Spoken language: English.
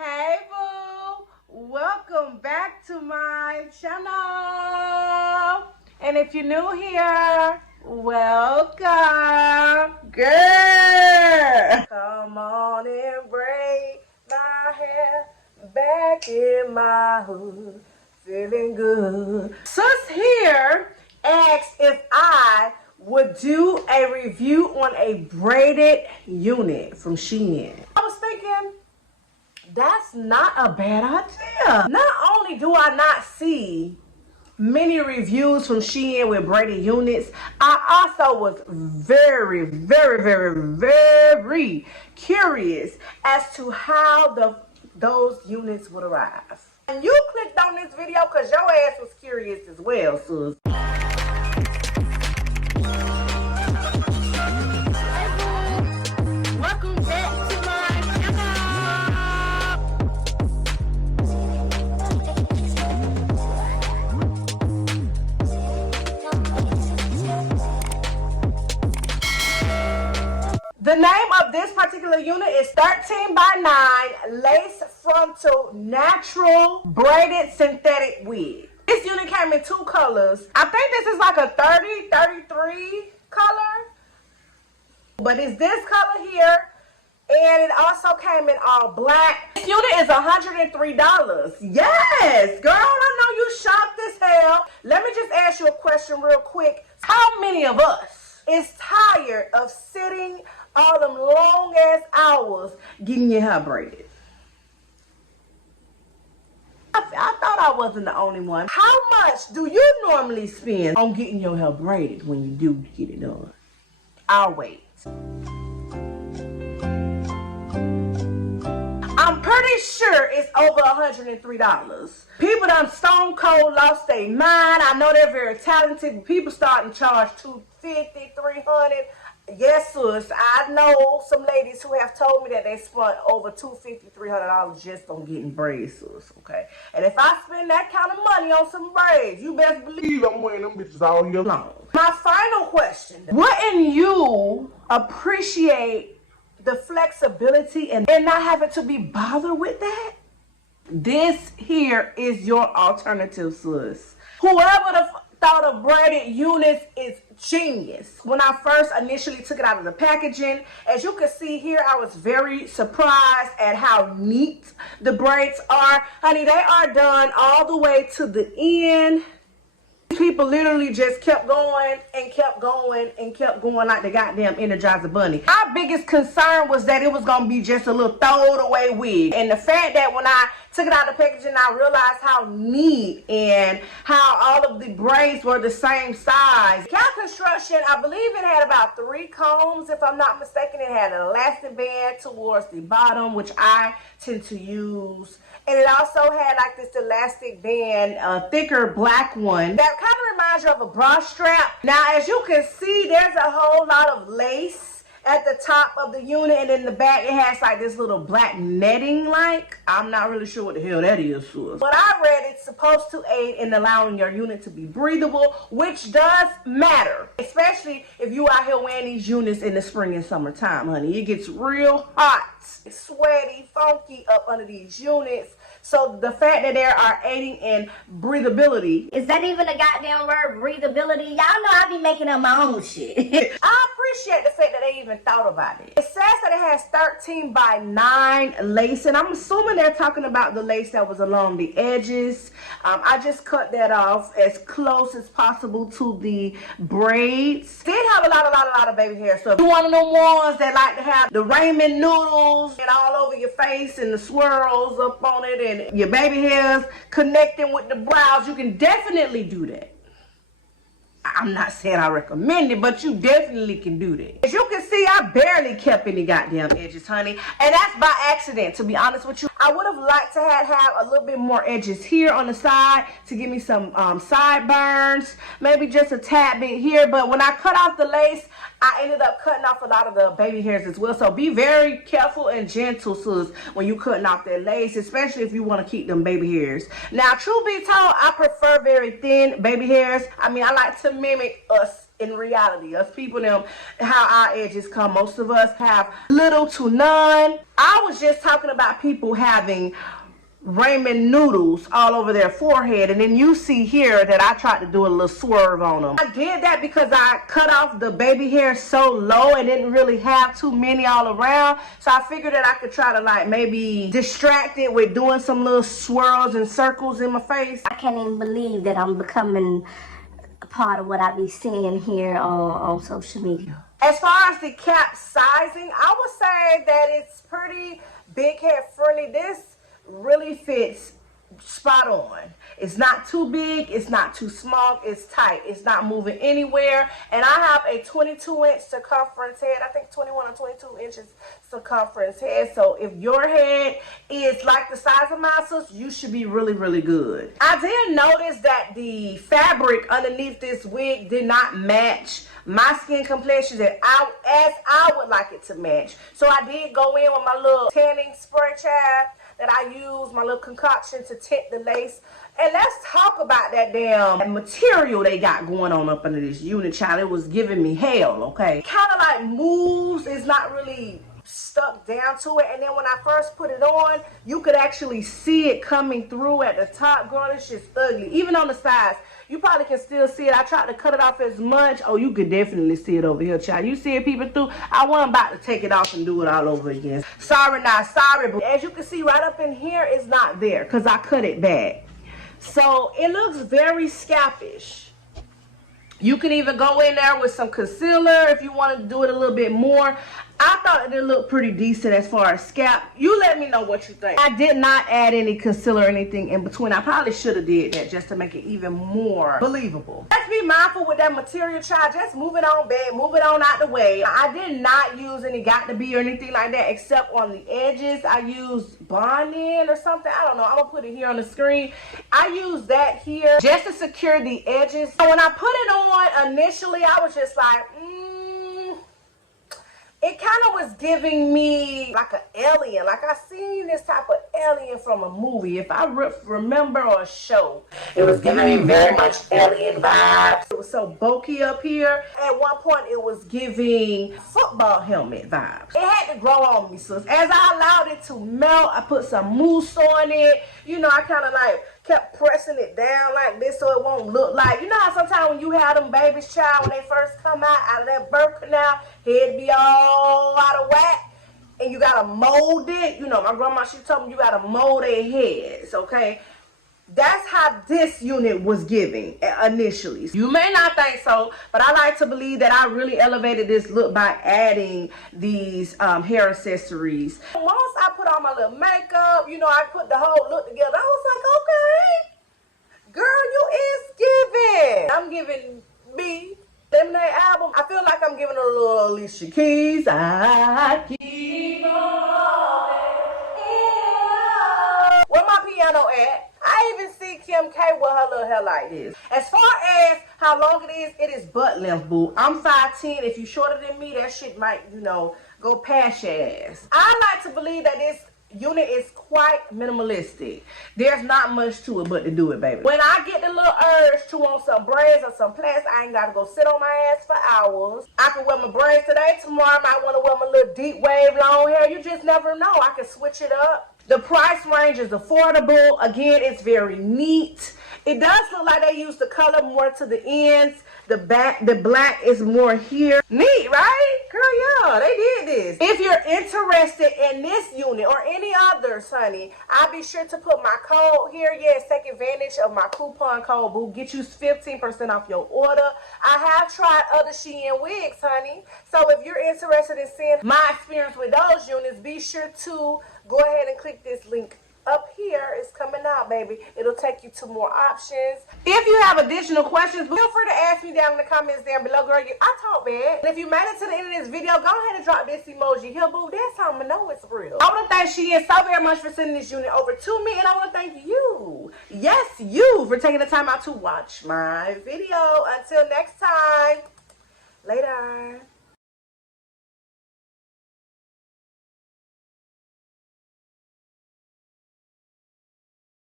Hey boo, welcome back to my channel. And if you're new here, welcome. Girl, come on and braid my hair back in my hood, feeling good. Sis here asked if I would do a review on a braided unit from SHEIN. I was thinking, that's not a bad idea. Not only do I not see many reviews from SHEIN with braided units, I also was very curious as to how those units would arrive. And you clicked on this video because your ass was curious as well, sis. Welcome back to my channel. The name of this particular unit is 13 by 9 lace frontal natural braided synthetic wig. This unit came in 2 colors. I think this is like a 33 color. But it's this color here. And it also came in all black. This unit is $103. Yes, girl, I know you shopped as hell. Let me just ask you a question real quick. How many of us is tired of sitting all them long ass hours getting your hair braided? I thought I wasn't the only one. How much do you normally spend on getting your hair braided when you do get it done? I'll wait. I'm pretty sure it's over $103. People done stone cold lost their mind. I know they're very talented. People starting to charge $250, $300. Yes, sis. I know some ladies who have told me that they spent over $250, $300 just on getting braids, sis. Okay. And if I spend that kind of money on some braids, you best believe I'm wearing them bitches all year long. My final question: wouldn't you appreciate the flexibility and not having to be bothered with that? This here is your alternative, sis. Whoever thought of braided units is genius. When I first initially took it out of the packaging, as you can see here, I was very surprised at how neat the braids are. Honey, they are done all the way to the end. People literally just kept going and kept going and kept going like the goddamn Energizer Bunny. Our biggest concern was that it was going to be just a little throwaway wig. And the fact that when I took it out of the packaging, I realized how neat and how all of the braids were the same size. Cap construction, I believe it had about 3 combs, if I'm not mistaken. It had an elastic band towards the bottom, which I tend to use. And it also had like this elastic band, a thicker black one that kind of reminds you of a bra strap. Now, as you can see, there's a whole lot of lace at the top of the unit, and in the back it has like this little black netting like. I'm not really sure what the hell that is, sis. But I read it's supposed to aid in allowing your unit to be breathable, which does matter, especially if you out here wearing these units in the spring and summertime, honey. It gets real hot, sweaty, funky up under these units. So the fact that they are aiding in breathability. Is that even a goddamn word, breathability? Y'all know I be making up my own shit. I appreciate the fact that they even thought about it. It says that it has 13 by 9 lace, and I'm assuming they're talking about the lace that was along the edges. I just cut that off as close as possible to the braids. Did have a lot of baby hair, so if you're one of them ones that like to have the ramen noodles and all over your face and the swirls up on it and your baby hairs connecting with the brows, you can definitely do that. I'm not saying I recommend it, but you definitely can do that. As you can see, I barely kept any goddamn edges, honey. And that's by accident, to be honest with you. I would have liked to have a little bit more edges here on the side to give me some sideburns. Maybe just a tad bit here. But when I cut off the lace, I ended up cutting off a lot of the baby hairs as well. So be very careful and gentle, sis, when you cutting off that lace, especially if you want to keep them baby hairs. Now, truth be told, I prefer very thin baby hairs. I mean, I like to mimic a in reality. Us people, them, how our edges come. Most of us have little to none. I was just talking about people having ramen noodles all over their forehead, and then you see here that I tried to do a little swerve on them. I did that because I cut off the baby hair so low and didn't really have too many all around, so I figured that I could try to like maybe distract it with doing some little swirls and circles in my face. I can't even believe that I'm becoming a part of what I be seeing here on social media. As far as the cap sizing, I would say that it's pretty big head friendly. This really fits spot on. It's not too big, it's not too small, it's tight, it's not moving anywhere. And I have a 22-inch circumference head. I think 21 or 22 inches circumference head. So if your head is like the size of my sister, you should be really, really good. I did notice that the fabric underneath this wig did not match my skin complexion as I would like it to match. So I did go in with my little tanning spray child that I use, my little concoction to tint the lace. And let's talk about that damn material they got going on up under this unit, child. It was giving me hell, okay? Kind of like moves, it's not really stuck down to it. And then when I first put it on, you could actually see it coming through at the top. Girl, this shit's ugly. Even on the sides, you probably can still see it. I tried to cut it off as much. Oh, you could definitely see it over here, child. You see it peeping through? I wasn't about to take it off and do it all over again. Sorry, not sorry. But as you can see right up in here, it's not there because I cut it back. So it looks very scalpish. You can even go in there with some concealer if you want to do it a little bit more. I thought it looked pretty decent as far as scalp. You let me know what you think. I did not add any concealer or anything in between. I probably should have did that just to make it even more believable. Let's be mindful with that material, child. Just move it on back, move it on out the way. I did not use any got to be or anything like that except on the edges. I used bonding or something. I don't know. I'm going to put it here on the screen. I used that here just to secure the edges. So when I put it on initially, I was just like, it kind of was giving me like an alien. Like I seen this type of alien from a movie. If I remember, or a show. It was giving me very much alien vibes. It was so bulky up here. At one point, it was giving football helmet vibes. It had to grow on me, sis. As I allowed it to melt, I put some mousse on it. You know, I kind of like kept pressing it down like this so it won't look like, you know how sometimes when you have them babies, child, when they first come out of that birth canal, head be all out of whack, and you gotta mold it. You know, my grandma, she told me you gotta mold their heads, okay? That's how this unit was giving initially. You may not think so, but I like to believe that I really elevated this look by adding these hair accessories. Once I put on my little makeup, you know, I put the whole look together. I was like, okay, girl, you is giving. I'm giving me. Lemonade album, I feel like I'm giving a little Alicia Keys. I keep on. Where my piano at? I even see Kim K with her little hair like this. As far as how long it is butt length, boo. I'm 5'10". If you shorter than me, that shit might, you know, go past your ass. I like to believe that this unit is quite minimalistic. There's not much to it but to do it, baby. When I get the little urge to want some braids or some plaits, I ain't gotta go sit on my ass for hours. I can wear my braids today. Tomorrow I might want to wear my little deep wave long hair. You just never know. I can switch it up. The price range is affordable. Again, it's very neat. It does look like they use the color more to the ends. The black is more here. Neat, right? Girl, yeah, they did this. If you're interested in this unit or any others, honey, I'll be sure to put my code here. Yes, take advantage of my coupon code, boo. Get you 15% off your order. I have tried other SHEIN wigs, honey. So if you're interested in seeing my experience with those units, be sure to go ahead and click this link up here. It's coming out, baby. It'll take you to more options. If you have additional questions, feel free to ask me down in the comments down below, girl. I talk bad. And if you made it to the end of this video, go ahead and drop this emoji here, boo. That's how I'm gonna know it's real. I want to thank SHEIN so very much for sending this unit over to me, and I want to thank you, yes, you, for taking the time out to watch my video. Until next time, later.